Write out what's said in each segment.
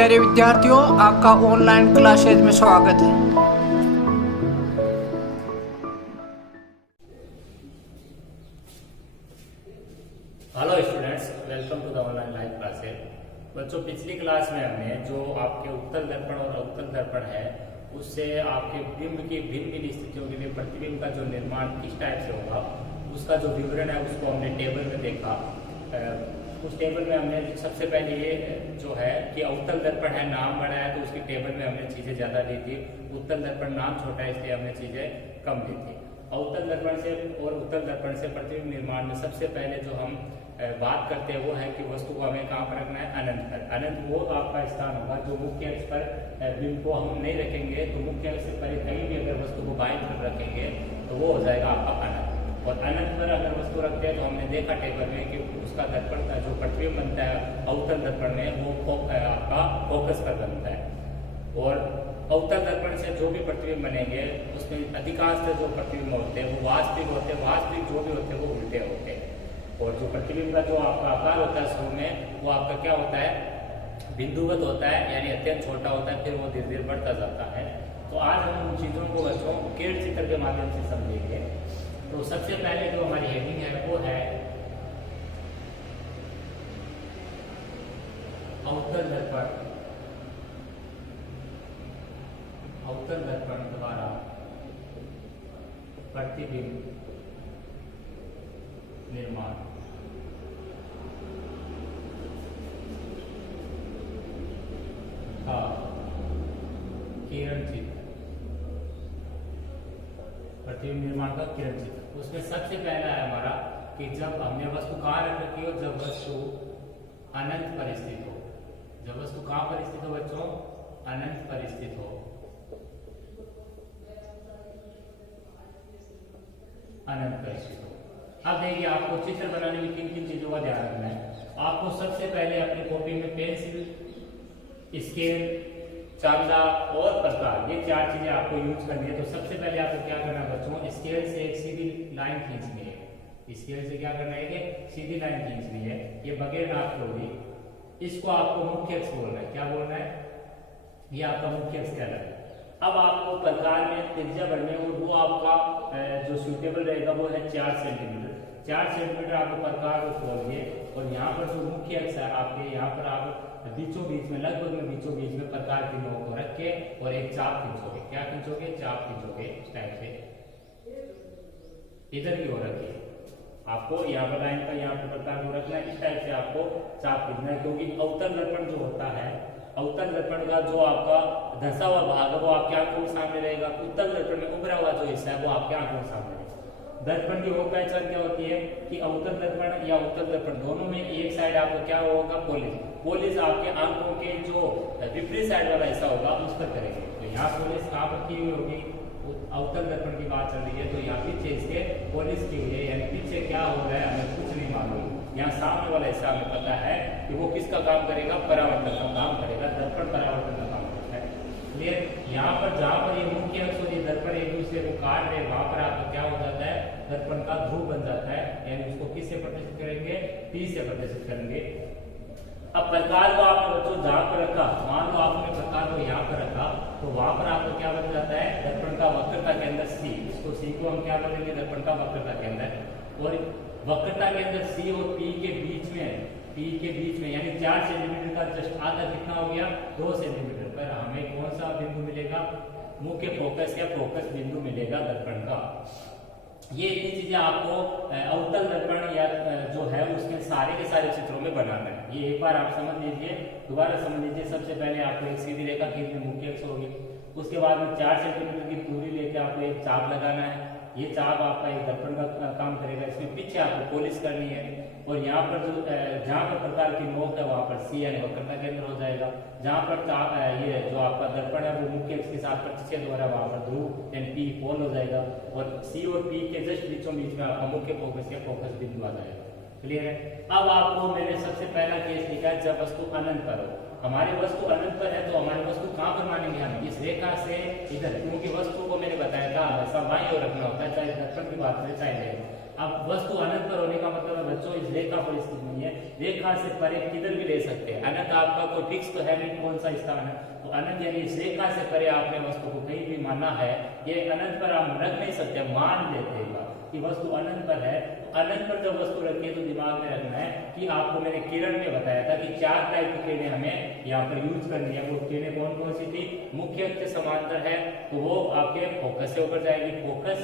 प्यारे विद्यार्थियों, आपका ऑनलाइन क्लासेज में स्वागत है। Hello students, welcome to the online live classes. बच्चों, पिछली क्लास में हमने जो आपके उत्तल दर्पण और अवतल दर्पण है उससे आपके बिंब की भिन्न भिन्न स्थितियों के लिए प्रतिबिंब का जो निर्माण किस टाइप से होगा उसका जो विवरण है उसको हमने टेबल में देखा। उस टेबल में हमने सबसे पहले ये जो है कि अवतल दर्पण है, नाम बड़ा है तो उसकी टेबल में हमने चीजें ज्यादा दी थी। उत्तल दर्पण नाम छोटा है इसलिए हमने चीजें कम दी थी। अवतल दर्पण से और उत्तल दर्पण से प्रतिबिंब निर्माण में सबसे पहले जो हम बात करते हैं वो है कि वस्तु को हमें कहाँ पर रखना है, अनंत पर। अनंत वो आपका स्थान होगा जो मुख्य अक्ष पर बिंब को हम नहीं रखेंगे, तो मुख्य अक्ष से परे कहीं भी अगर वस्तु को बाईं तरफ रखेंगे तो वो हो जाएगा आपका अनंत। और अनंत पर अगर वस्तु रखते हैं तो हमने देखा टेबल में कि उसका दर्पण का जो प्रतिबिंब बनता है अवतल दर्पण में वो आपका फोकस पर बनता है। और अवतल दर्पण से जो भी प्रतिबिंब बनेंगे उसमें अधिकांश जो प्रतिबिंब होते हैं वो वास्तविक होते हैं, वास्तविक जो भी होते हैं वो उल्टे होते हैं। और जो प्रतिबिंब का जो आपका आकार होता है शुरू में वो आपका क्या होता है, बिंदुवत होता है, यानी अत्यंत छोटा होता है, फिर वो धीरे धीरे बढ़ता जाता है। तो आज हम उन चीजों को बच्चों किरण चित्र के माध्यम से समझेंगे। तो सबसे पहले जो हमारी हेडिंग है वो है अवतल दर्पण। अवतल दर्पण द्वारा प्रतिबिंब निर्माण। किरण चित्र, प्रतिबिंब निर्माण का किरण चित्र। उसमें सबसे पहला है हमारा कि जब हमने वस्तु कहाँ रख रखी हो, जब वस्तु अनंत पर स्थित हो। जब वस्तु कहाँ पर स्थित हो बच्चों, अनंत पर स्थित हो। अनंत पर स्थित हो। अब देखिए आपको चित्र बनाने में किन किन चीजों का ध्यान रखना है। आपको सबसे पहले अपनी कॉपी में पेंसिल, स्केल, चांदा और प्रकार, ये चार चीजें आपको यूज करनी है। तो सबसे पहले आपको क्या करना है बच्चों, स्केल से एक सीधी लाइन खींचनी है। स्केल से क्या करना है कि सीधी लाइन खींचनी है, ये बगैर नाप के होगी। इसको आपको मुख्य अक्ष बोलना है। क्या बोलना है, ये आपका मुख्य अक्ष कहलाता है। अब आपको प्रकार में त्रिज्या बढ़ने और वो आपका जो सूटेबल रहेगा वो है 4 सेंटीमीटर। 4 सेंटीमीटर आपको प्रकार को खोलिए और यहाँ पर जो मुख्य अक्ष है आपके, यहाँ पर आप बीचों बीच में, लगभग में बीचों बीच में प्रकार की नोक को रख के और एक चाप खींचोगे। क्या खींचोगे, चाप खींचोगे। इस टाइप से इधर की ओर रखिए। आपको यहाँ पर लाइन का यहाँ पर प्रकार को रखना है। इस टाइप से आपको चाप खींचना है, क्योंकि अवतल दर्पण जो होता है, अवतल दर्पण का जो आपका धंसा हुआ भाग है वो आपके आंखों के सामने रहेगा। उत्तल दर्पण में उभरा हुआ जो हिस्सा है वो आपके आंखों के सामने रहेगा। दर्पण की वो पहचान क्या होती है कि अवतल दर्पण या उत्तल दर्पण दोनों में एक साइड आपको क्या होगा, पोलिस। पोलिस आपके आंखों के जो विपरीत साइड वाला हिस्सा होगा उस पर करेंगे। तो यहाँ पोलिस कहाँ पर की हुई होगी, अवतल दर्पण की बात चल रही है तो यहाँ पीछे इसके पोलिस की हुई है, यानी पीछे क्या हो रहा है हमें कुछ नहीं मालूम। यहाँ सामने वाला हिस्सा हमें पता है कि वो किसका काम करेगा, परावर्तन का काम करेगा। दर्पण परावर्तन का काम करता है। क्लियर। यहाँ पर जहाँ पर ये मुख्य अक्ष और ये दर्पण एक दूसरे को काट रहे वहां पर आपका क्या हो जाता है, दर्पण का ध्रुव बन जाता है, यानी उसको किससे प्रदर्शित करेंगे, P से प्रदर्शित करेंगे। अब प्रकार को आपने बच्चों जहाँ पर रखा, मान लो आपने प्रकार को यहाँ पर रखा तो वहां पर आपको क्या बन जाता है, दर्पण का वक्रता के अंदर C। इसको C को हम क्या बोलेंगे, दर्पण का वक्रता के अंदर। और वक्रता के अंदर C और P के बीच में यानी 4 सेंटीमीटर का जस्ट आधा कितना हो गया, 2 सेंटीमीटर पर हमें कौन सा बिंदु मिलेगा, मुख्य फोकस या फोकस बिंदु मिलेगा दर्पण का। ये इतनी चीजें आपको अवतल दर्पण या जो है उसके सारे के सारे चित्रों में बनाना है। ये एक बार आप समझ लीजिए, दोबारा समझ लीजिए। सबसे पहले आपको एक सीधी रेखा खींचनी, मुख्य अक्ष होगी। उसके बाद में 4 सेंटीमीटर की दूरी लेके आपको एक चाप लगाना है। ये चाप आपका एक दर्पण का काम करेगा। इसमें पीछे आपको पॉलिश करनी है और यहाँ पर जो जहाँ पर प्रकार की नोक है वहां पर C यानी वक्रता केंद्र हो जाएगा। जहाँ पर ये जो आपका दर्पण है वो मुख्य अक्ष के साथ प्रतिच्छेद हो रहा है वहां पर ध्रुव यानी P पोल हो जाएगा। और C और P के जस्ट बीचों बीच में आपका मुख्य फोकस या फोकस बिंदु आ जाएगा। क्लियर है। अब आपको मैंने सबसे पहला केस लिखा है जब वस्तु अनंत पर हो। हमारी वस्तु अनंत पर है तो हमारी वस्तु कहाँ पर मानेंगे हम, इस रेखा से इधर, क्योंकि वस्तु को मैंने बताया था हमेशा बाईं ओर रखना होता है, चाहे दर्पण की बात करें चाहे नहीं। अब वस्तु अनंत पर होने का मतलब है बच्चों इस रेखा पर स्थित नहीं है, रेखा से परे किधर भी ले सकते हैं। अनंत आपका कोई फिक्स तो है नहीं कौन सा स्थान है, तो अनंत यानी इस रेखा से परे आपने वस्तु को कहीं भी माना है, ये अनंत पर आप रख नहीं सकते, मान लेते हैं कि वस्तु अनंत पर है। तो अनंत पर जब वस्तु रखी है तो दिमाग में रखना है कि आपको मैंने किरण में बताया था कि 4 टाइप की किरणें हमें यहाँ पर यूज करनी है। वो किरणें कौन कौन सी थी? मुख्य अक्ष समांतर है तो वो आपके फोकस से होकर जाएगी, फोकस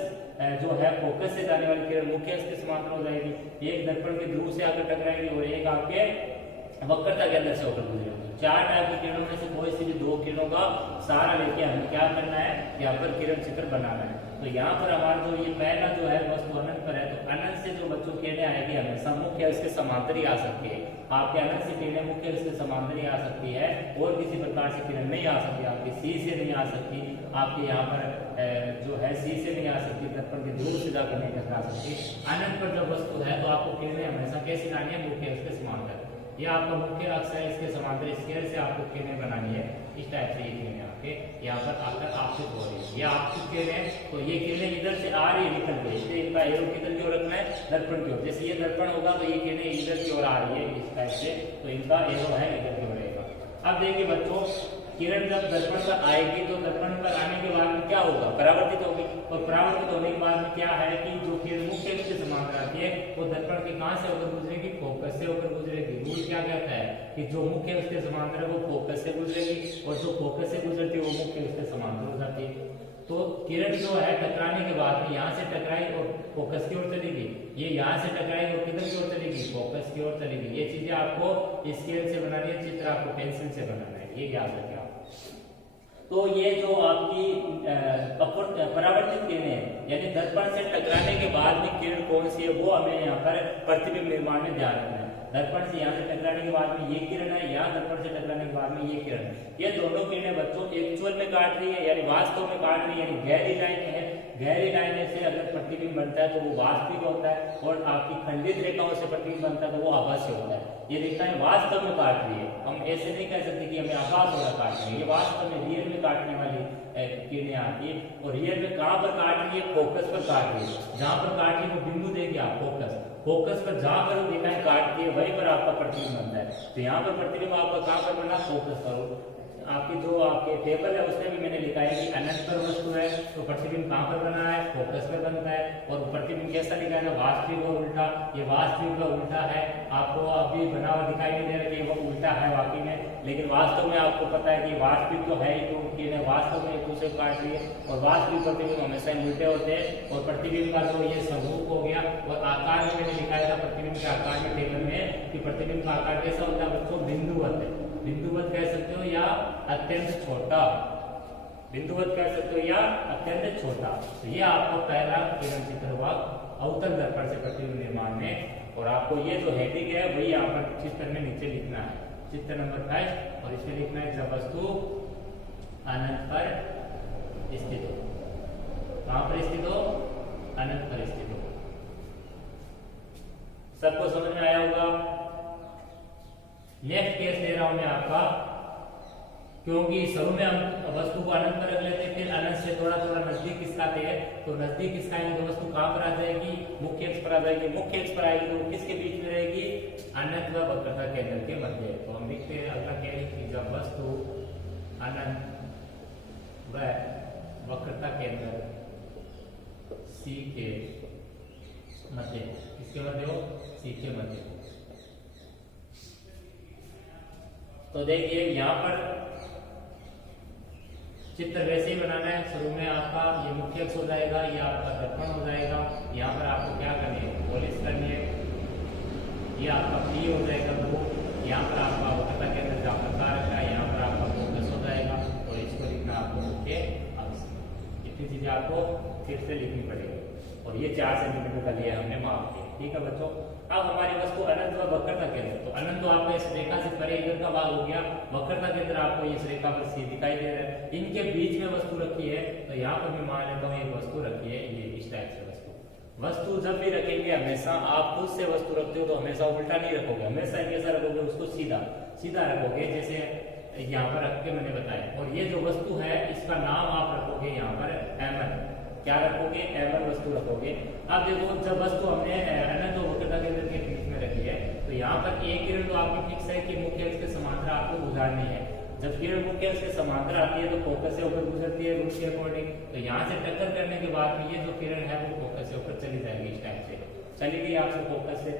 जो है फोकस से जाने वाली किरण मुख्य अक्ष के समांतर हो जाएगी, एक दर्पण के ध्रुव से आकर टकराएगी और एक आपके वक्रता के अंदर से होकर गुजरेगी। 4 टाइप की किरणों में से कोई सी भी 2 किरणों का सहारा लेके हमें क्या करना है, यहाँ पर किरण चित्र बनाना है। तो यहाँ पर हमारा जो ये पहला जो है वस्तु अनंत पर है, तो अनंत से जो बच्चों किरणें आएगी हमेशा मुख्य अक्ष के समांतर ही आ सकती है। आपके अनंत से किरणें मुख्य अक्ष के समांतर ही आ सकती है और किसी प्रकार से किरण नहीं आ सकती, आपकी सी से नहीं आ सकती, आपके यहाँ पर जो है सी से नहीं आ सकती, दर्पण के ध्रुव से जाकर नहीं टकरा सकती। अनंत पर जब वस्तु है तो आपको किरणें हमेशा कैसी लानी है? मुख्य अक्ष के समांतर। ये आपका मुख्य अक्ष है, इसके समांतर स्केल से आपको किरणें बनानी है। इस टाइप से ये किरणें आपके यहाँ पर आकर आपसित हो रही है, ये आपसित किरणें, तो ये किरणें इधर से आ रही है निकल के, इसलिए इनका एरो किधर की ओर रखना है? दर्पण की ओर। जैसे ये दर्पण होगा तो ये किरणें इधर की ओर आ रही है इस टाइप से, तो इनका एरो है इधर की ओर रहेगा। अब देखिए बच्चों, किरण जब दर्पण पर आएगी तो दर्पण पर आने के बाद में क्या होगा? परावर्तित होगी, और परावर्तित होने के बाद में क्या है कि जो किरण मुख्य अक्ष से समांतर आती है वो दर्पण के कहां से होकर गुजरेगी? फोकस से होकर गुजरेगी। रूल क्या कहता है कि जो मुख्य अक्ष के समांतर है वो फोकस से गुजरेगी और जो फोकस से गुजरती है वो मुख्य अक्ष के समांतर हो जाती है। तो किरण जो है टकराने के बाद में यहाँ से टकराई और फोकस की ओर चलेगी, ये यहाँ से टकराई और किधर की ओर चलेगी? फोकस की ओर चलेगी। ये चीजें आपको स्केल से बनानी है, चित्र आपको पेंसिल से बनाना है, ये याद रखें आप। तो ये जो आपकी परावर्तित किरणें है यानी दर्पण से टकराने के बाद में किरण कौन सी है वो हमें यहाँ पर प्रतिबिंब निर्माण में ध्यान रखना है। दर्पण से यहाँ से टकराने के बाद में ये किरण है, यहाँ दर्पण से टकराने के बाद में ये किरण है। ये दोनों किरणें बच्चों एक्चुअल में काट रही है यानी वास्तव में काट रही है, यानी गहरी लाइन है। गहरी लाइन से अगर प्रतिबिंब बनता है तो वो वास्तविक होता है, और आपकी खंडित रेखाओं से प्रतिबिंब बनता है तो वो आभासी होता है। ये रेखाएं वास्तव में काट रही है, हम ऐसे नहीं कह सकते कि हमें आभास हो रहा काट रही है, ये वास्तव में रियल में काटने वाली किरणें आती है। और रियल में कहाँ पर काट रही है? फोकस पर काट रही है। जहां पर काट रही है वो बिंदु देखिए आप, फोकस, फोकस पर जहां पर रेखाएं काटती है वहीं पर आपका प्रतिबिंब बनता है। तो यहाँ पर प्रतिबिंब आपका कहाँ पर बना? फोकस पर। आपकी जो आपके टेबल है उसमें भी मैंने लिखा है कि अनंत पर वस्तु है तो प्रतिबिंब कहाँ पर बना है? फोकस पर बनता है। और प्रतिबिंब कैसा लिखा है? वास्तविक और उल्टा। ये वास्तविक और उल्टा है, आपको अभी बना हुआ दिखाई नहीं दे रहा कि वो उल्टा है वाकई में, लेकिन वास्तव में आपको पता है कि वास्तविक तो है ही, तो किरणें वास्तव में एक दूसरे को काट रही है। और वास्तविक प्रतिबिंब हमेशा उल्टे होते हैं। और प्रतिबिंब का जो ये स्वरूप हो गया और आकार में मैंने दिखाया था प्रतिबिंब के आकार में टेबल में कि प्रतिबिंब का आकार कैसा होता है बच्चों? बिंदुवत है, बिंदुवत कह सकते हो या अत्यंत छोटा, बिंदुवत कह सकते हो या अत्यंत छोटा। तो ये आपको पहला किरण चित्र हुआ अवतल दर्पण से प्रतिबिंब निर्माण में। और आपको ये जो हेडिंग है वही यहाँ पर चित्र में नीचे लिखना है, चित्र नंबर 5, और इसमें लिखना है जब वस्तु अनंत पर स्थित हो। कहाँ पर स्थित हो? अनंत पर स्थित हो। सबको समझ में आया होगा? नेक्स्ट केस ले रहा हूं मैं आपका, क्योंकि शुरू में हम वस्तु को अनंत पर रख लेते हैं, फिर अनंत से थोड़ा थोड़ा नजदीक खिसकाते हैं। तो नजदीक खिसकाएंगे तो वस्तु कहां पर आ जाएगी? मुख्य अक्ष पर आ जाएगी। मुख्य अक्ष पर आएगी तो किसके बीच में रहेगी? अनंत व वक्रता केंद्र के मध्य। तो हम लिखते हैं अगला केस कि जब वस्तु अनंत व वक्रता केंद्र सी के मध्य, किसके मध्य हो? सी के मध्य। तो देखिए यहाँ पर चित्र वैसे ही बनाना है। शुरू में आपका ये मुख्य अक्ष हो जाएगा, ये आपका दर्पण हो जाएगा। यहाँ पर आपको क्या करनी है? पॉलिश करनी है। ये आपका पी हो जाएगा वो, यहाँ पर आपका वक्रता के अंदर जहाँ प्रकार रखा है यहाँ पर आपका फोकस हो जाएगा, और इसको लिखना आपको मुख्य अक्ष। इतनी चीजें आपको फिर से लिखनी पड़ेगी। और ये 4 सेंटीमीटर का लिया हमने माप के, ठीक है बच्चों। अब हमारी वस्तु अनंत व वक्रता केंद्र, तो अनंत तो आपका इस रेखा से परे इधर का भाग हो गया, वक्रता केंद्र आपको इस रेखा पर सी दिखाई दे रहा है। इनके बीच में वस्तु रखी है, तो यहाँ पर मैं मान लेता हूँ एक वस्तु रखी है, ये इस टाइप से वस्तु जब भी रखेंगे हमेशा आप खुद से वस्तु रखते हो तो हमेशा उल्टा नहीं रखोगे, हमेशा कैसा रखोगे? उसको सीधा सीधा रखोगे, जैसे यहाँ पर रख के मैंने बताया। और ये जो वस्तु है इसका नाम आप रखोगे यहाँ पर एमएन। क्या रखोगे, M1 वस्तु रखोगे। अब देखो जब वस्तु हमने अनंत और वक्रता केंद्र के बीच में रखी है तो यहाँ पर एक किरण तो आपकी फिक्स है कि मुख्य अक्ष के समांतर आपको गुजारनी है। जब किरण मुख्य अक्ष के समांतर आती है तो फोकस से ऊपर गुजरती है रूल के अकॉर्डिंग, तो यहाँ से टक्कर करने के बाद में ये जो किरण है वो फोकस से ऊपर चली जाएगी इस टाइप से, चली गई आपसे फोकस से।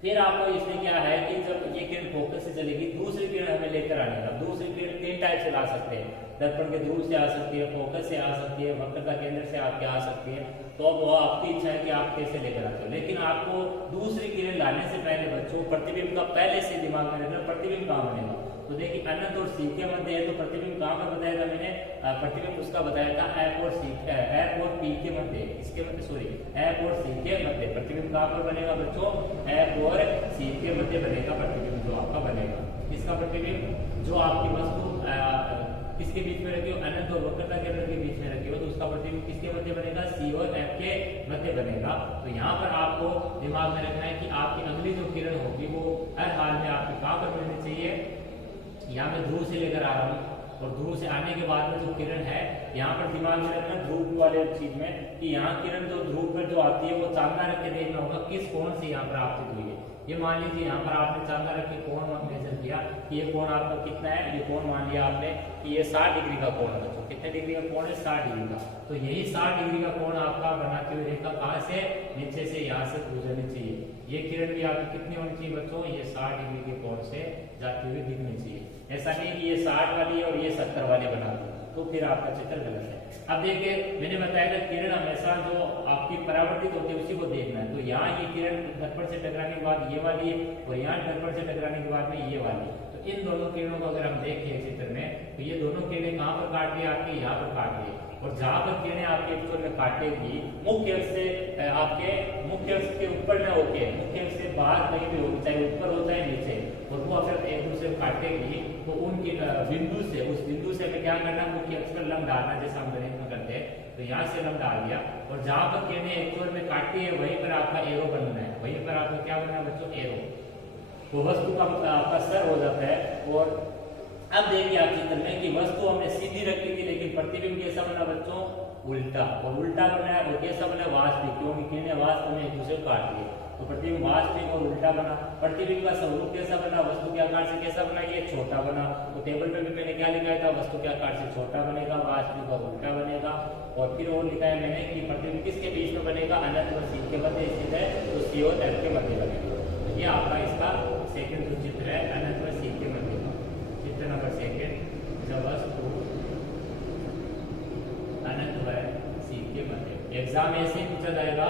फिर आपको इसमें क्या है कि जब ये किरण फोकस से चलेगी दूसरी किरण हमें लेकर आने का। दूसरी किरण तीन टाइप से ला सकते हैं, दर्पण के ध्रुव से आ सकती है, फोकस से आ सकती है, वक्रता केंद्र से आपके आ सकती है। तो अब वो आपकी इच्छा है कि आप कैसे लेकर आते हो, लेकिन आपको दूसरी किरण लाने से पहले बच्चों प्रतिबिंब का पहले से दिमाग में रखना, प्रतिबिंब कहाँ बनेगा। तो देखिए अनंत और सी के मध्य है तो प्रतिबिंब कहाँ पर बताया था मैंने, प्रतिबिंब उसका बताया था एफ और सी, एफ और पी के मध्य, इसके मध्य सॉरी एफ और सी के मध्य प्रतिबिंब कहाँ पर बनेगा बच्चों, एफ और सी के मध्य बनेगा प्रतिबिंब जो आपका बनेगा। इसका प्रतिबिंब जो आपकी वस्तु किसके बीच में रखी हो, अनंत और वक्रता केंद्र के बीच में रखी हो, तो उसका प्रतिबिंब किसके मध्य बनेगा, सी और एफ के मध्य बनेगा। तो यहाँ पर आपको दिमाग में रखना है कि आपकी अगली जो किरण होगी वो हर हाल में आपकी कहाँ पर मिलनी चाहिए। यहाँ मैं ध्रुव से लेकर आ रहा हूँ और ध्रुव से आने के बाद में जो किरण है यहाँ पर दिमाग में रखना ध्रुव वाले चीज में कि यहाँ किरण जो ध्रुव पर जो आती है वो चांदा रख के देखना होगा किस कोण से यहाँ पर आपतित हुई है। ये मान लीजिए यहाँ पर आपने चांदा रख के कोण मेजर किया कि ये कोण आपका कितना है, ये कोण मान लिया आपने कि ये 60 डिग्री का कोण है बच्चों। कितने डिग्री का कोण है, 60 डिग्री का। तो यही 60 डिग्री का कोण आपका बनाते हुए रेखा कहाँ से, नीचे से यहाँ से गुजरनी चाहिए। ये किरण भी आपकी कितनी होनी चाहिए बच्चों, ये 60 डिग्री के कोण से जाती हुई दिखनी चाहिए। ऐसा नहीं कि ये 60 वाली है और ये 70 वाली बना दो तो फिर आपका चित्र गलत है। अब देखिए मैंने बताया था किरण हमेशा जो आपकी परावर्तित होती है उसी को देखना है। तो यहाँ ये किरण दर्पण से टकराने के बाद ये वाली है और यहाँ दर्पण से टकराने के बाद में ये वाली। तो इन दोनों किरणों को अगर हम देखें चित्र में तो ये दोनों किरणें कहाँ पर काट रही है, आपके यहाँ पर काट रही है। और जहाँ पर किरणें आपके एक्चुअल में काटेगी मुख्य अक्ष से आपके मुख्य अक्ष के ऊपर न होके मुख्य अक्ष से बाहर कहीं भी होगी, चाहे ऊपर हो चाहे नीचे, और वो अगर एक दूसरे को काटेगी तो उनकी बिंदु से उस बिंदु से हमें क्या करना, मुख्य अक्ष पर लंब डालना, जैसा हम गणित में करते हैं। तो यहाँ से लंब डाल दिया और जहाँ पर किरणें एक्चुअल में काटती है वहीं पर आपका एरो बनना है, वहीं पर आपको क्या बनना है बच्चों, एरो। वो वस्तु का आपका सर हो जाता है। और अब देखिए आप चित्र में कि वस्तु हमने सीधी रखी थी लेकिन प्रतिबिंब कैसा बना बच्चों, उल्टा। और उल्टा बना है और कैसा बना, वास्तविक, क्योंकि किरणें वास्तव में एक दूसरे को काट रही है तो प्रतिबिंब वास्तविक और उल्टा बना। प्रतिबिंब का स्वरूप कैसा बना, वस्तु के आकार से कैसा बना, ये छोटा बना। तो टेबल पे भी मैंने क्या लिखा था, वस्तु के आकार से छोटा बनेगा, वास्तविक और उल्टा बनेगा। और फिर और लिखा है मैंने कि प्रतिबिंब किसके बीच में बनेगा, अनंत और सी के मध्य स्थित है तो सी और एफ के मध्य बनेगा। तो ये आपका इसका सेकंड जो चित्र है अनंत और सी के मध्य का चित्र नंबर सेकंड, जब वस्तु अनंत व सी के मध्य। एग्जाम ऐसे ही पूछा जाएगा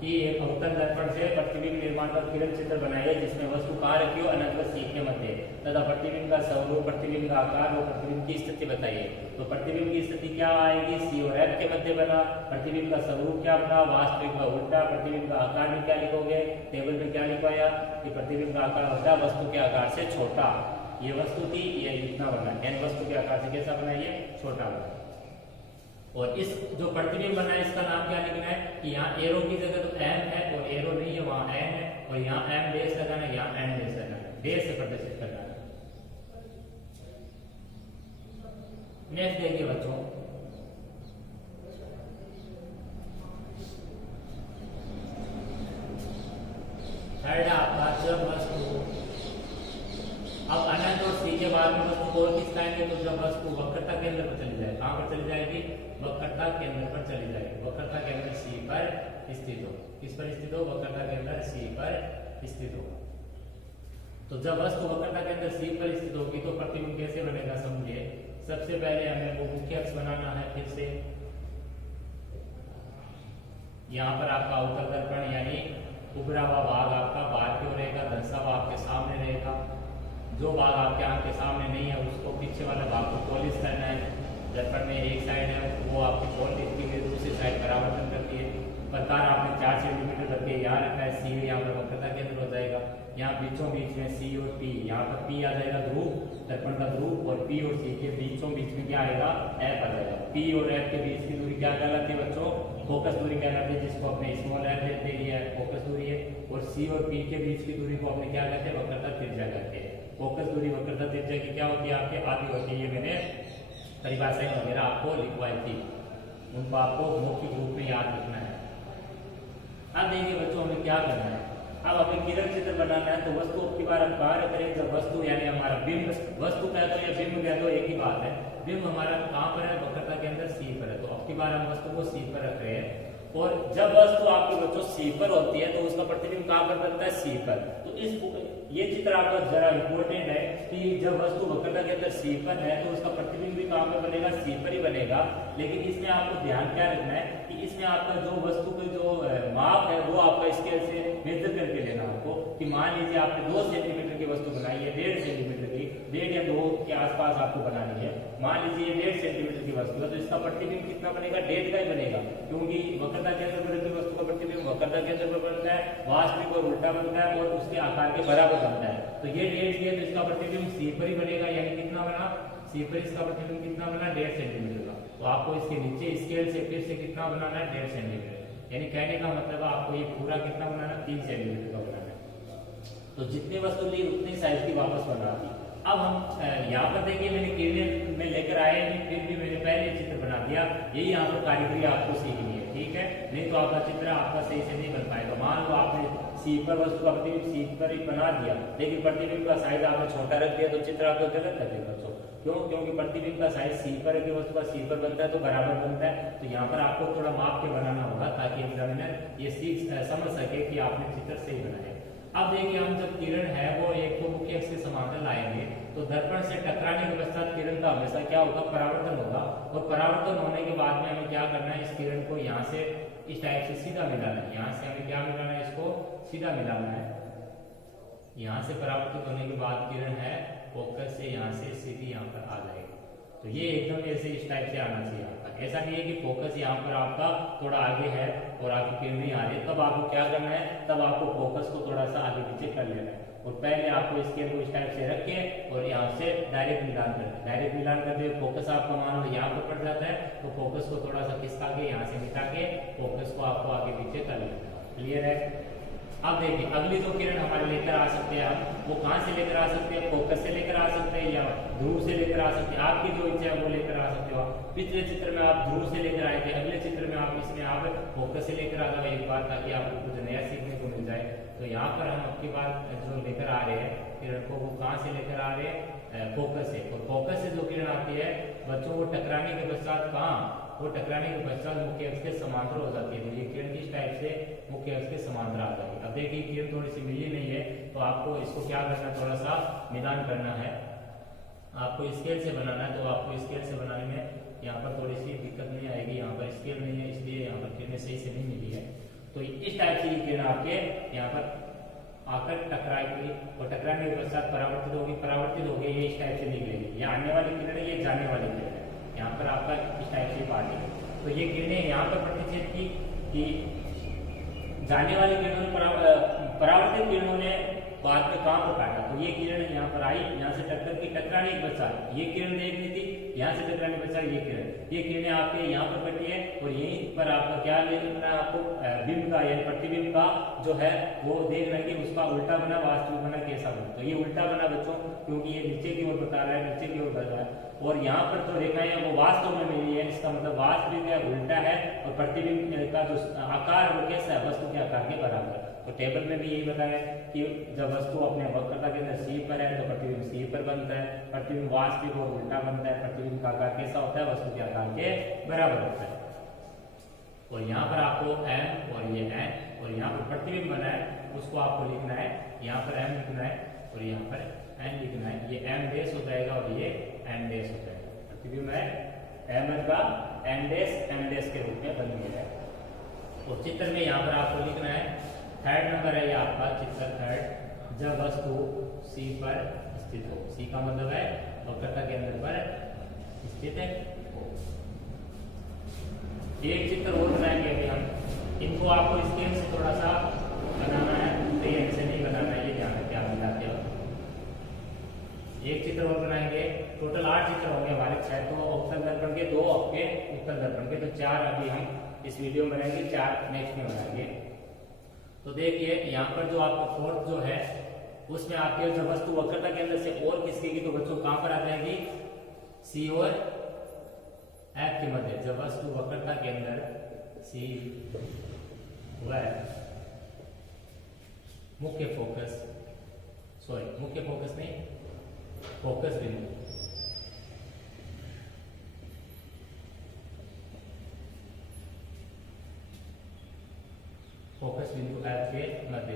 कि एक अवतल दर्पण से प्रतिबिंब निर्माण का किरण चित्र बनाइए जिसमें वस्तु कहाँ रखी हो, अनंत व सी के मध्य, तथा प्रतिबिंब का स्वरूप, प्रतिबिंब का आकार और प्रतिबिंब की स्थिति बताइए। तो प्रतिबिंब की स्थिति क्या आएगी, सी और एफ के मध्य बना। प्रतिबिंब का स्वरूप क्या बना, वास्तविक का उल्टा। प्रतिबिंब का आकार में क्या लिखोगे, टेबल में क्या लिखवाया कि प्रतिबिंब का आकार होता है वस्तु के आकार से छोटा। ये वस्तु थी, ये इतना बना, एन वस्तु के आकार से कैसा बना, ये छोटा बना। और इस जो प्रतिबिंब बना है इसका नाम क्या लिखना है कि यहाँ एरो की जगह तो एम है और एरो नहीं है, वहां एन है। और यहाँ एम डेश लगाना है, यहाँ एन डेश लगाना है, डेश से प्रदर्शित करना है। नेक्स्ट देखिए बच्चों, थर्ड आपका जब वस्तु, अब अनंत और सी के बाद में वस्तु और किस आएंगे, तो जब वस्तु वक्रता केंद्र पर चली जाए, कहां पर चली जाएगी, वक्रता केंद्र पर चली जाएगी। वक्रता केंद्र सी पर स्थित हो, किस पर स्थित हो, वक्रता केंद्र सी पर स्थित हो। तो जब वस्तु वक्रता केंद्र सी पर स्थित होगी तो प्रतिबिंब कैसे बनेगा समझिए। सबसे पहले हमें वो मुख्य अक्ष बनाना है। फिर से यहाँ पर आपका अवतल दर्पण यानी उभरा हुआ भाग आपका बाहर की ओर रहेगा, धंसा हुआ आपके सामने रहेगा। जो भाग आपके आंख के सामने नहीं है उसको पीछे वाले भाग को पॉलिश करना है। दर्पण में एक साइड है वो आपकी पॉल दिखती है, दूसरी साइड परावर्तन करती है। प्रकार आपने 4 सेंटीमीटर रख के यहाँ रखा है, सी यहाँ पर वक्रता केंद्र हो जाएगा। यहाँ बीचों बीच में सी और पी, यहाँ पर पी आ जाएगा ध्रुव, दर्पण का ध्रुव, और पी और सी के बीचों बीच में क्या आएगा, एफ आ जाएगा। पी और एफ के बीच की दूरी क्या कहलाती है बच्चों, फोकस दूरी कहलाती है, जिसको अपने स्मॉल एफ लेते हैं, फोकस दूरी है। और सी और पी के बीच की दूरी को अपने क्या कहते हैं, वक्रता त्रिज्या कहते हैं। फोकस दूरी वक्रता त्रिज्या की क्या होती है, आपके आधी होती है। ये मैंने परिभाषाएं वगैरह आपको लिखवाई थी। उनको आपको मौखिक रूप में याद रखना है। अब देखिए बच्चों, हमें क्या करना है। अब हमें किरण चित्र बनाना है, तो वस्तु की बार हम कार्य करें। जब वस्तु यानी हमारा बिंब, वस्तु कह दो या बिंब कह दो, एक ही बात है। बिंब हमारा कहाँ पर है? वक्रता के अंदर सी पर है। तो अब की बार हम वस्तु को सी पर रख रहे हैं, और जब वस्तु आपके बच्चों सी पर होती है तो उसका प्रतिबिंब कहाँ पर बनता है? सी पर। तो ये चित्र आपका जरा इंपॉर्टेंट है कि जब वस्तु वक्रता के अंदर सी पर है तो उसका प्रतिबिंब भी कहाँ पर बनेगा? सी पर ही बनेगा। लेकिन इसमें आपको ध्यान क्या रखना है कि इसमें आपका जो वस्तु का जो माप है वो आपका स्केल से मेजर करके लेना आपको। कि मान लीजिए आपने 2 सेंटीमीटर की वस्तु बनाई है, 1.5 सेंटीमीटर की, 1.5 या 2 के आसपास आपको बनानी है। मान लीजिए ये 1.5 सेंटीमीटर की वस्तु है, तो इसका प्रतिबिंब कितना बनेगा? 1.5 का ही बनेगा, क्योंकि वक्रता के अंदर बनी वस्तु का प्रतिबिंब वक्रता के अंदर बनता है, वास्तविक और उल्टा बनता है, और उसके आकार के बराबर बनता है। तो ये 1.5 है, तो इसका प्रतिबिंब सी पर ही बनेगा। यानी कितना बना? सी पर इसका प्रतिबिंब कितना बना? 1.5 सेंटीमीटर का। तो आपको इसके नीचे स्केल से फिर से कितना बनाना है? 1.5 सेंटीमीटर। यानी कहने का मतलब आपको ये पूरा कितना बनाना है? 3 सेंटीमीटर का बनाना है। तो जितनी वस्तु ली उतनी साइज की वापस बना दी। अब हम यहाँ पर देखिए, मैंने किरण में लेकर आए नहीं, फिर भी मैंने पहले चित्र बना दिया। यही यहाँ पर कारीगरी आपको सीखनी है, ठीक है? नहीं तो आपका चित्र आपका सही से नहीं बन पाएगा। मान लो आपने सी पर वस्तु का प्रतिबिंब सी पर ही बना दिया, लेकिन प्रतिबिंब का साइज आपने छोटा रख दिया, तो चित्र आपका गलत लगेगा बच्चों। क्यों? क्योंकि प्रतिबिंब का साइज सी पर की वस्तु का सी पर बनता है तो बराबर बनता है। तो यहाँ पर आपको थोड़ा माप के बनाना होगा ताकि एग्जामिनर ये समझ सके कि आपने चित्र सही बनाया। अब देखिए, हम जब किरण है वो एक तो मुख्य अक्ष के समांतर लाएंगे, तो दर्पण से टकराने के पश्चात किरण का हमेशा क्या होगा? परावर्तन होगा। और परावर्तन होने के बाद में हमें क्या करना है? इस किरण को यहाँ से इस टाइप से सीधा मिलाना है। यहाँ से हमें क्या मिलाना है? इसको सीधा मिलाना है। यहाँ से परावर्तित होने के बाद किरण है फोकस से यहाँ से सीधी यहाँ पर आ जाएगी। तो ये एकदम ऐसे इस टाइप से आना चाहिए आपका। ऐसा नहीं है कि फोकस यहाँ पर आपका थोड़ा आगे है और आपकी किरण नहीं आ रही है, तब आपको क्या करना है? तब आपको फोकस को थोड़ा सा आगे पीछे कर लेना है। और पहले आपको स्केल को इस टाइप से रख के और यहाँ से डायरेक्ट मिलान कर दे। डायरेक्ट मिलान करते हुए फोकस आपका मान लो यहाँ पर पड़ जाता है, तो फोकस को थोड़ा सा खिसका के यहाँ से मिटा के फोकस को आपको आगे पीछे कर लेना है। क्लियर है? अब देखिए, अगली जो किरण हमारे लेकर आ सकते हैं हम, वो कहाँ से लेकर आ सकते हैं? फोकस से लेकर आ सकते हैं या ध्रुव से लेकर आ सकते हैं। आपकी जो इच्छा है वो लेकर आ सकते हो। पिछले चित्र में आप ध्रुव से लेकर आए थे, अगले चित्र में आप इसमें आप फोकस से लेकर आ जाओ एक बार, ताकि आपको कुछ नया सीखने को मिल जाए। तो यहाँ पर हम अब की बार जो लेकर आ रहे हैं किरण को, वो कहाँ से लेकर आ रहे हैं? फोकस से। और फोकस से जो किरण आती है बच्चों, वो टकराने के पश्चात कहाँ? वो टकराने के पश्चात मुख्य अक्ष के समांतर हो जाती है। तो ये किरण किस टाइप से मुख्य अक्ष के समांतर आ जाएगी। अब देखिए, किरण थोड़ी सी मिली नहीं है, तो आपको इसको क्या करना है? थोड़ा सा मिलान करना है। आपको स्केल से बनाना है, तो आपको स्केल से बनाने में यहाँ पर थोड़ी सी दिक्कत नहीं आएगी। यहाँ पर स्केल नहीं है, इसलिए यहाँ पर किरणें सही से नहीं मिली है। तो इस टाइप से ये किरण आपके यहाँ पर आकर टकराएगी, और टकराने के पश्चात परावर्तित होगी। परावर्तित होगी ये इस टाइप से निकलेगी। ये आने वाली किरण है, ये जाने वाली किरण है। यहाँ पर आपका इस टाइप से पार्ट है। तो ये किरणें यहाँ पर प्रतिच्छेद की कि जाने वाली किरणों ने परावर्तित किरणों ने बाद में कहाँ पर काटा। तो ये किरण यहाँ पर आई, यहाँ से टक्कर की, टकराने के पश्चात ये किरण देख ली थी, यहाँ से टकराने के पश्चात ये किरणें आपके यहाँ पर कटी है, और यहीं पर आपका क्या देखना है? आपको बिंब का यानी प्रतिबिंब का जो है वो देखना है कि उसका उल्टा बना, वास्तविक बना, कैसा बना। तो ये उल्टा बना बच्चों, क्योंकि ये नीचे की ओर बता रहा है, नीचे की ओर बता रहा है। और यहाँ पर जो रेखाएं हैं वो वास्तव में मिली है, इसका मतलब वास्तविक है, उल्टा है। और प्रतिबिंब का जो आकार है वो कैसा है? वस्तु के आकार के बराबर। तो टेबल में भी यही बताया कि जब वस्तु अपने वक्रता के अंदर सी पर है तो प्रतिबिंब सी पर बनता है, प्रतिबिंब वास्तविक और उल्टा बनता है। प्रतिबिंब का आकार कैसा होता है? वस्तु के आकार के बराबर होता है। और यहाँ पर आपको m और ये n, और यहाँ पर प्रतिबिंब बना है उसको आपको लिखना है, यहाँ पर m लिखना है और यहाँ पर n लिखना है। ये m डैश हो जाएगा और ये n डैश हो जाएगा। प्रतिबिंब है m का n डैश के रूप में बन गया है। और चित्र में यहाँ पर आपको लिखना है, थर्ड नंबर है ये आपका चित्र थर्ड, जब वस्तु सी पर स्थित हो। सी का मतलब है वक्रता के अंदर पर स्थित है। एक चित्र और बनाएंगे अभी हम, इनको आपको स्केल से थोड़ा सा बनाना है, तो ऐसे नहीं बनाना है, ये ध्यान रखिए आप मिलाते हो। एक चित्र और बनाएंगे, टोटल 8 चित्र होंगे हमारे, 6 तो उत्तर दर्पण के, 2 आपके उत्तर दर्पण के, तो 4 अभी हम इस वीडियो में बनाएंगे, 4 नेक्स्ट में बनाएंगे। तो देखिए यहाँ पर जो आपका फोर्थ जो है उसमें आपके जो वस्तु वक्रता के अंदर से और खिसकेगी, तो बच्चों कहाँ पर आ जाएगी? सी और एफ के मध्य जब वस्तु वक्रता के अंदर सी व मुख्य फोकस नहीं, फोकस बिंदु एफ के मध्य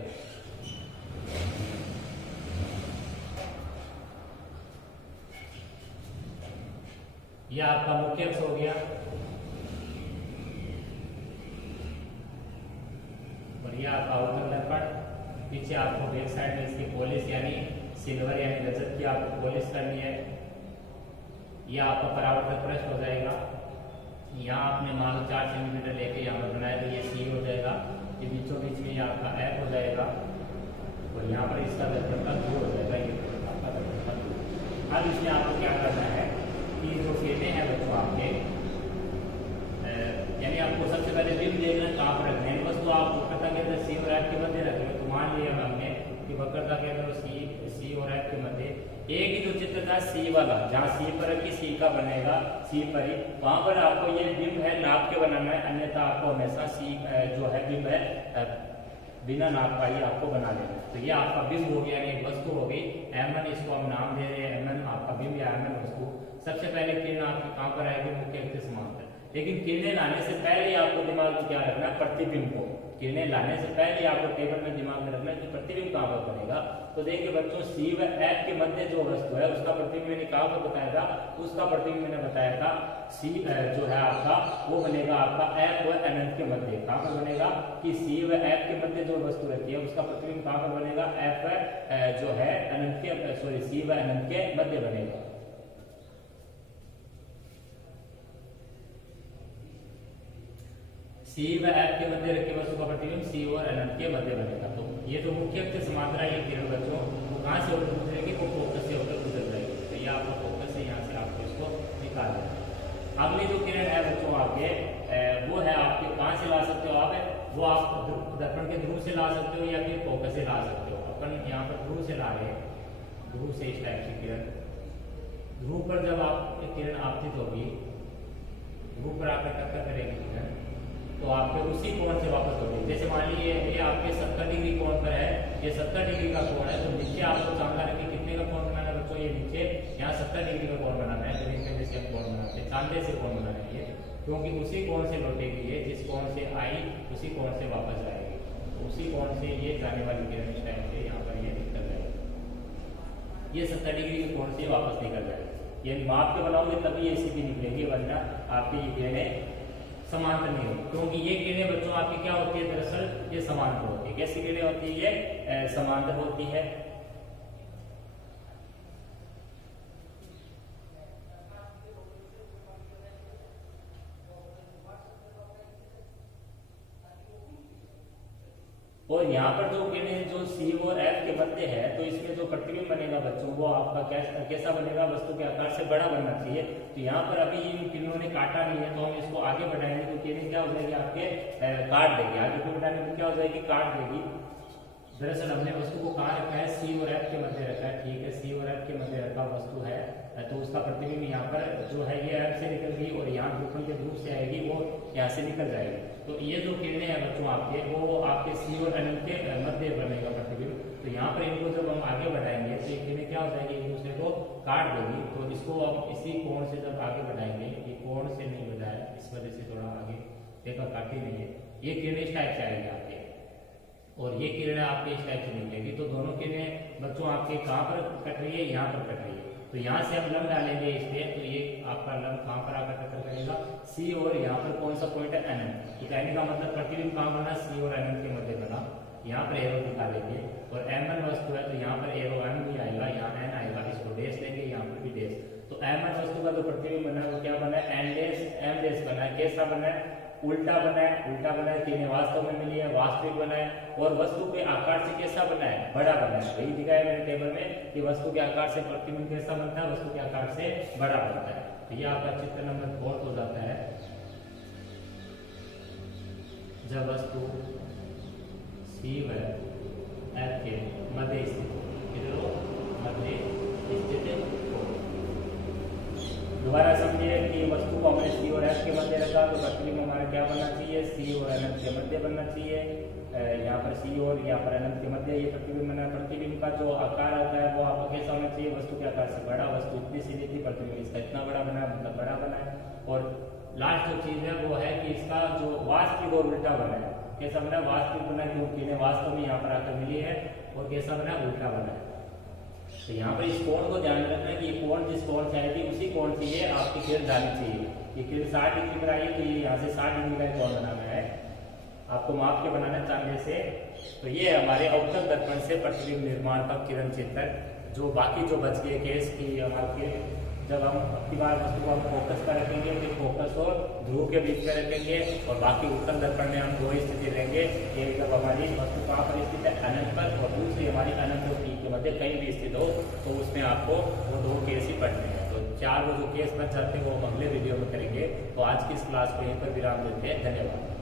यह आपका मुख्य अक्ष हो गया और यह आपका अवतल दर्पण। पीछे आपको बैक साइड में इसकी पॉलिश यानी सिल्वर यानी रजत की आपको पॉलिश करनी है। यह आपका परावर्तक पृष्ठ हो जाएगा। यहाँ आपने मान लो 4 सेंटीमीटर लेके यहाँ पर बनाया तो ये सी हो जाएगा। ये बीचों बीच में ये आपका एफ हो जाएगा और यहाँ पर इसका दर्पण का ध्रुव हो जाएगा। ये आपका दर्पण का ध्रुव। अब इसमें आपको क्या करना है कि जो किरणें हैं बच्चों आपके यानी आपको सबसे पहले बिंब देखना कहाँ पर रखना है। वस्तु आप वक्रता के अंदर सी और एफ के मध्य रख रहे हो तो मान लिया हमने कि वक्रता के अंदर सी और एफ के मध्य एक ही जो चित्र था सी वाला, जहाँ सी पर की सी का बनेगा सी पर ही वहां पर आपको ये बिंब है नाप के बनाना है, अन्यथा आपको हमेशा सी जो है बिंब है बिना नाप का ही आपको बना लेना। तो ये आपका बिंब हो गया, एक वस्तु हो गई एम1, इसको हम नाम दे रहे हैं एम1 आपका बिंब या एम1 वस्तु। सबसे पहले किरण आपकी कहाँ पर आएगी, मुख्य अक्ष के समांतर। लेकिन किरणें लाने से पहले ही आपको दिमाग में क्या रखना है, प्रतिबिंब को। किरणें लाने से पहले आपको टेबल में दिमाग में रखना है कि प्रतिबिंब कहाँ पर बनेगा। तो देखिए बच्चों सी व एफ के मध्य जो वस्तु है उसका प्रतिबिंब मैंने कहाँ पर बताया था, उसका प्रतिबिंब मैंने बताया था सी जो है आपका वो बनेगा आपका एफ व अनंत के मध्य। कहाँ पर बनेगा कि सी व एफ के मध्य जो वस्तु रहती है उसका प्रतिबिंब कहाँ पर बनेगा, एफ जो है अनंत के सी व अनंत के मध्य बनेगा। सी व एफ के मध्य रखे वस्तु का प्रतिबिंब सी और अनंत के मध्य बनेगा। तो ये जो मुख्य अक्ष समांतर है ये किरण बच्चों वो कहाँ से होकर गुजरेगी, वो फोकस से होकर गुजर जाएगी। तो ये आपका फोकस है, यहाँ से आपको इसको निकाल देना। अगली जो किरण है बच्चों आपके वो है आपके कहाँ से ला सकते हो आप, वो आप दर्पण के ध्रुव से ला सकते हो या फिर फोकस से ला सकते हो। अपन यहाँ पर ध्रुव से ला रहे हैं, ध्रुव से इस टाइप की किरण। ध्रुव पर जब आप किरण आपतित होगी, ध्रुव पर आकर टक्कर करेगी किरण तो आपके उसी कोण से वापस होगी। जैसे मान लीजिए ये आपके 70 डिग्री कोण पर है, ये 70 डिग्री का कोण है तो नीचे आपको चांदा रख के कितने का कोण बनाना है बच्चों, ये नीचे यहाँ 70 डिग्री का कोण बनाना है। जमीन के जैसे हम कोण बनाते हैं चांदे से कोण बनाना है क्योंकि उसी कोण से लौटेगी ये, जिस कोण से आई उसी कोण से वापस जाएगी। तो उसी कोण से ये जाने वाली किरण इस टाइम से यहाँ पर ये निकल जाएगी, ये 70 डिग्री के कोण से वापस निकल जाएगी। ये माप के बनाओगे तभी ये सीधी निकलेगी, वरना आपकी ये किरणें समांतर नहीं होती। क्योंकि ये किरणें बच्चों आपकी क्या होती है, दरअसल ये समांतर होती है। कैसी किरणें होती है, ये समांतर होती है। और यहाँ पर जो किरणें जो सी और एफ के मध्य है तो इसमें जो प्रतिबिंब बनेगा बच्चों वो आपका कैसा बनेगा, वस्तु के आकार से बड़ा बनना चाहिए। तो यहाँ पर अभी इन किरणों ने काटा नहीं है तो हम इसको आगे बढ़ाएंगे तो किरणें क्या हो जाएगी आपके काट देगी। आगे को बढ़ाने पर क्या हो जाएगी, काट देगी। दरअसल हमने वस्तु को कहाँ रखा है, सी और एफ के मध्य रखा है। ठीक है, सी और एफ के मध्य रखा वस्तु है तो उसका प्रतिबिंब यहाँ पर जो है ये एफ से निकल गई और यहाँ ध्रुव के ध्रुव से आएगी, वो यहाँ से निकल जाएगी। तो ये जो किरणें हैं बच्चों आपके वो आपके सी और अनंत के मध्य बनेगा प्रतिबिंब। तो यहाँ पर इनको जब हम आगे बढ़ाएंगे तो ये किरणें क्या हो जाएगी, एक दूसरे को काट देगी। तो इसको हम इसी कोण से जब आगे बढ़ाएंगे, ये कोण से नहीं बढ़ाया इस वजह से थोड़ा आगे देखा काटी नहीं है, ये किरणें इस टाइप से आएगी आपके और ये किरणें आपके इस टाइप से निकलेगी। तो दोनों किरणें बच्चों आपके कहाँ पर कट रही है, यहाँ पर कट रही है। तो यहाँ से हम लंब डालेंगे इस पे तो ये आपका लंब कहाँ पर आकर टक्कर करेगा, सी और यहाँ पर कौन सा पॉइंट है, अनंत। तो कहने का मतलब प्रतिबिंब कहाँ बना, सी और अनंत के मध्य बना। यहाँ पर एरो निकालेंगे और m1 वस्तु है तो यहाँ पर एरो m भी आएगा, यहाँ n आएगा, इसको डैश देंगे, यहाँ पर भी डैश। तो m1 वस्तु का जो प्रतिबिंब बना है वो क्या बना है, n डैश m डैश बना है। कैसा बना है, उल्टा बना है, उल्टा बना है। किरणें वास्तव में मिली है, वास्तविक बना है। और वस्तु के आकार से कैसा बना है, बड़ा बना है। वही दिखाया मैंने टेबल में कि वस्तु के आकार से प्रतिबिंब कैसा बनता है, वस्तु के आकार से बड़ा बनता है। तो ये आपका चित्र नंबर 4 हो जाता है जब वस्तु सी व एफ के मध्य स्थित दोबारा समझिए कि वस्तु को हमने सी तो प्रतिबिंब हमारा क्या बनना चाहिए, सी और अनंत के मध्य बनना चाहिए। यहाँ पर सी और यहाँ पर अनंत के मध्य ये प्रतिबिंब बना। प्रतिबिंब का जो आकार आता है वो आपको कैसा होना चाहिए, वस्तु के आकार से बड़ा। वस्तु इतनी सीधी थी, प्रतिबिंब इसका इतना बड़ा बना है, मतलब बड़ा बना है। और लास्ट जो चीज है वो है कि इसका जो वास्तविक और उल्टा बना है। कैसा बना है, वास्तविक बना, क्योंकि इन्हें वास्तव में यहाँ पर आकर मिली है। और कैसा बना है, उल्टा बना है। तो यहाँ पर इस कोण को ध्यान में रखना है कि ये कोण जिस कोण से आई थी उसी कोण से ये आपकी किरण जानी चाहिए। ये किरण 60 डिग्री पर आई है, तो ये यहाँ से 60 डिग्री का कोण बनाना है, आपको माप के बनाना है चांदे से। तो ये हमारे अवतल दर्पण से प्रतिबिंब निर्माण का किरण चित्र। जो बाकी जो बच गए केस की हमारे, जब हम अपनी बार वस्तु को हम फोकस पर रखेंगे तो फोकस और ध्रुव के बीच में रखेंगे, और बाकी उत्तल दर्पण में हम दो स्थिति लेंगे। एक जब हमारी वस्तु कहाँ पर स्थित है, अनंत पर, और दूसरी हमारी अनंत और पी के मध्य कहीं भी स्थित हो, तो उसमें आपको वो दो केस ही पढ़ने हैं। तो 4 वो जो केस बच जाते हैं वो हम अगले वीडियो में करेंगे। तो आज की इस क्लास को यहीं पर विराम देते हैं। धन्यवाद।